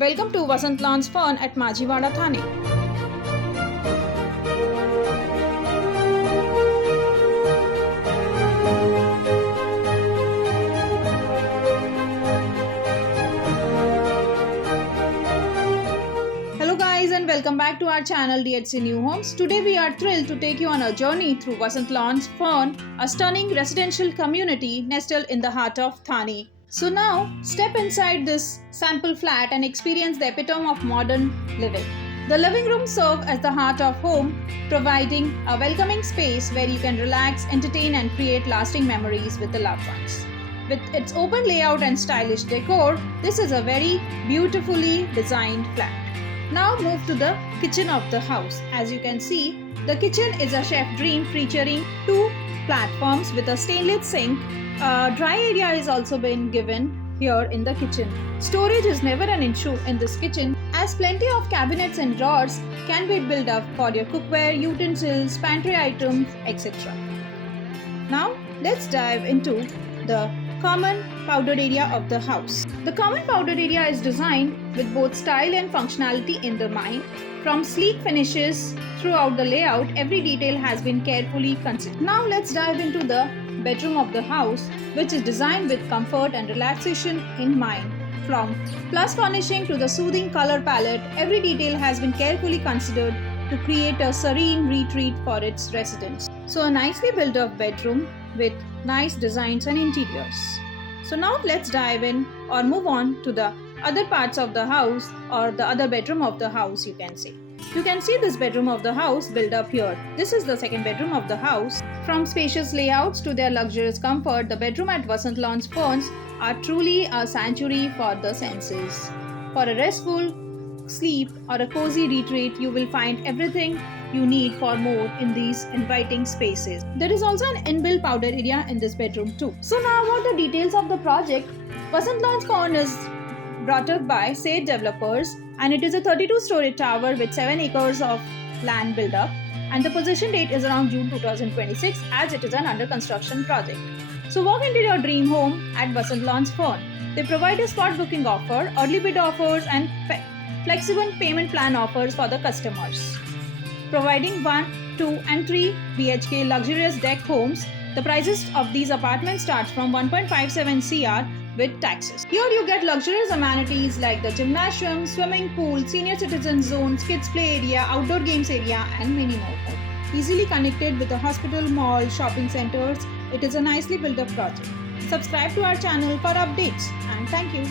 Welcome to Vasant Lawn's Fern at Majiwada, Thane. Hello guys and welcome back to our channel DHC New Homes. Today we are thrilled to take you on a journey through Vasant Lawn's Fern, a stunning residential community nestled in the heart of Thane. So now, step inside this sample flat and experience the epitome of modern living. The living room serves as the heart of home, providing a welcoming space where you can relax, entertain and create lasting memories with the loved ones. With its open layout and stylish decor, this is a very beautifully designed flat. Now move to the kitchen of the house. As you can see, the kitchen is a chef dream featuring two platforms with a stainless sink. Dry area is also been given here in the kitchen. Storage is never an issue in this kitchen as plenty of cabinets and drawers can be built up for your cookware, utensils, pantry items, etc. Now let's dive into the common powdered area of the house. The common powdered area is designed with both style and functionality in the mind. From sleek finishes throughout the layout, every detail has been carefully considered. Now let's dive into the bedroom of the house, which is designed with comfort and relaxation in mind. From plush furnishing to the soothing color palette, every detail has been carefully considered to create a serene retreat for its residents. So a nicely built up bedroom with nice designs and interiors. So now let's dive in or move on to the other parts of the house or the other bedroom of the house, you can say. You can see this bedroom of the house built up here. This is the second bedroom of the house. From spacious layouts to their luxurious comfort, the bedroom at Vasant Lawn's Ferns are truly a sanctuary for the senses. For a restful sleep or a cozy retreat, you will find everything you need for more in these inviting spaces. There is also an inbuilt powder area in this bedroom too. So now about the details of the project. Vasant Lawn's Fern is brought up by Sheth developers and it is a 32-story tower with 7 acres of land built up, and the possession date is around June 2026 as it is an under construction project. So walk into your dream home at Vasant Lawn's Fern. They provide a spot booking offer, early bid offers and flexible payment plan offers for the customers. Providing 1, 2 and 3 BHK luxurious deck homes, the prices of these apartments starts from 1.57 CR with taxes. Here you get luxurious amenities like the gymnasium, swimming pool, senior citizen zones, kids play area, outdoor games area and many more. Easily connected with the hospital, mall, shopping centers, it is a nicely built up project. Subscribe to our channel for updates and thank you.